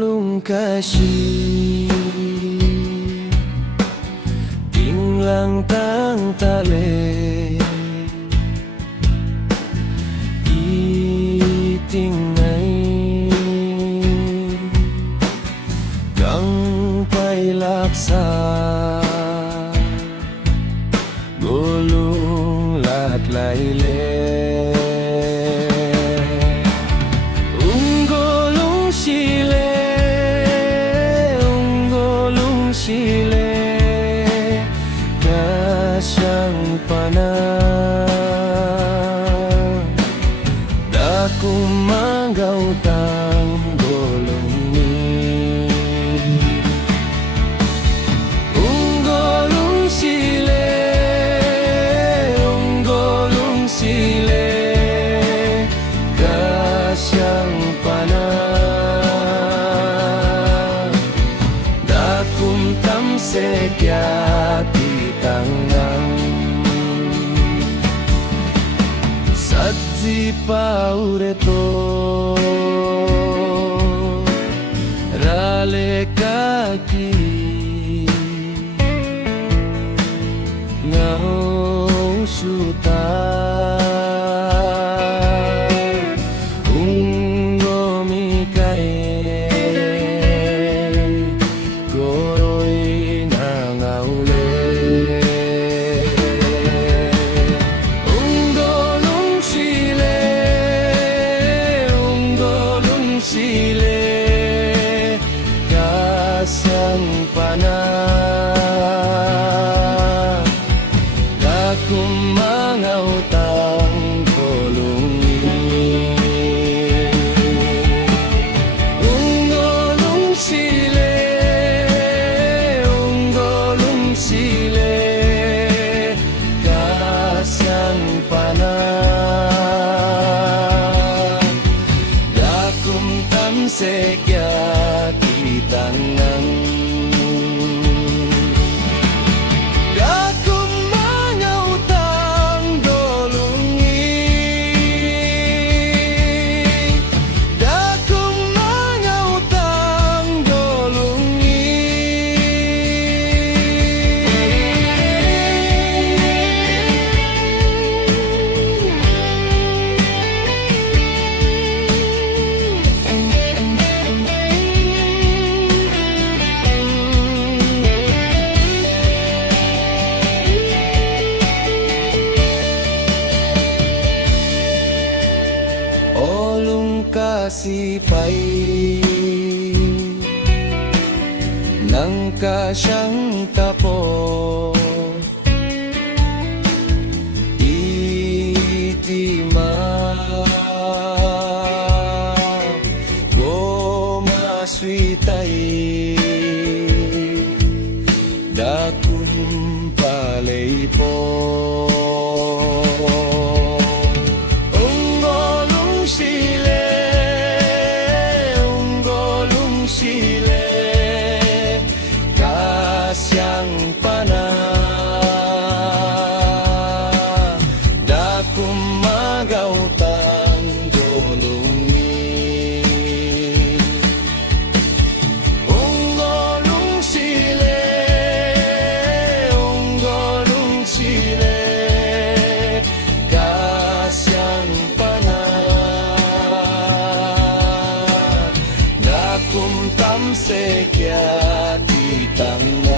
golong kasih tinglang tang tale itingay kang pailaksa golong lat laile kasyang panah daku manggautang golong ni golong sile kasyang panah dakum tamsek yati tangang sadzi paureto rale kaki ngau suta ungo mikae goroi nangaule sile kasyang panah dakum mangautang kolungi golong sile kasyang panah sekya kitangan dakum mangautang golongi dakum mangautang golongi kasipay nang kasyang tapo itima gomaswitay dakum palaypo kasyang panah dakum magautang golongi golong sile kasyang panah dakum tamsek yati tang